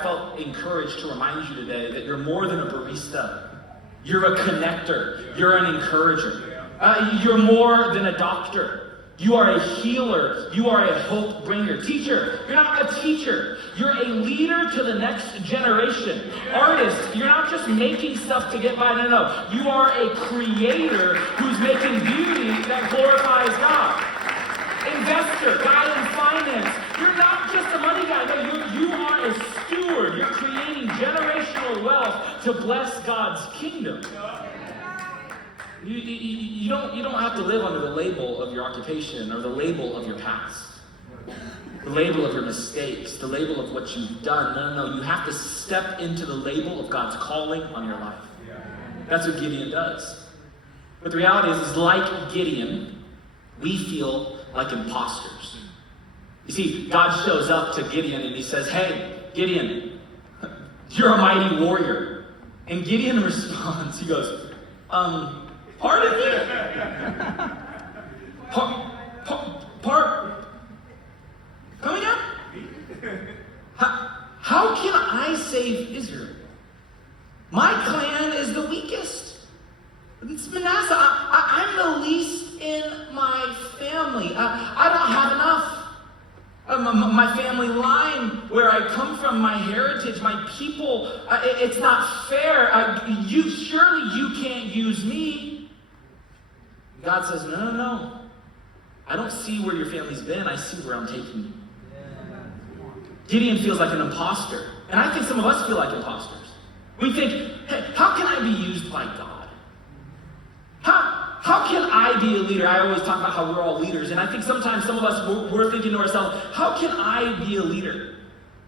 I felt encouraged to remind you today that you're more than a barista. You're a connector. You're an encourager. You're more than a doctor. You are a healer. You are a hope bringer. Teacher, you're not a teacher. You're a leader to the next generation. Artist, you're not just making stuff to get by. No. You are a creator who's making beauty that glorifies God. Investor, guy in finance, you're not just a money guy. No, you are a steward. You're creating generational wealth to bless God's kingdom. You don't have to live under the label of your occupation or the label of your past. The label of your mistakes, the label of what you've done. No. You have to step into the label of God's calling on your life. That's what Gideon does. But the reality is like Gideon, we feel like imposters. You see, God shows up to Gideon and he says, hey, Gideon, you're a mighty warrior. And Gideon responds, he goes, pardon me? Coming up? How can I save Israel? My clan is the weakest. It's Manasseh. I'm the least in my family. I don't have enough. My family line, where I come from, my heritage, my people, it's not fair. Surely you can't use me. God says, no. I don't see where your family's been. I see where I'm taking you. Gideon feels like an imposter. And I think some of us feel like imposters. We think, hey, how can I be used by God? How can I be a leader? I always talk about how we're all leaders. And I think sometimes some of us, we're thinking to ourselves, how can I be a leader?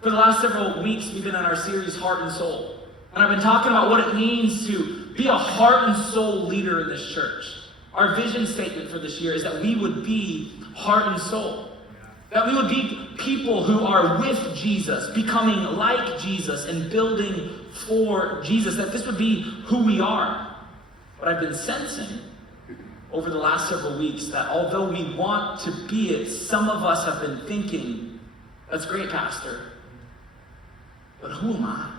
For the last several weeks, we've been in our series, Heart and Soul. And I've been talking about what it means to be a heart and soul leader in this church. Our vision statement for this year is that we would be heart and soul. That we would be people who are with Jesus, becoming like Jesus and building for Jesus. That this would be who we are. But I've been sensing over the last several weeks that although we want to be it, some of us have been thinking, that's great, Pastor, but who am I?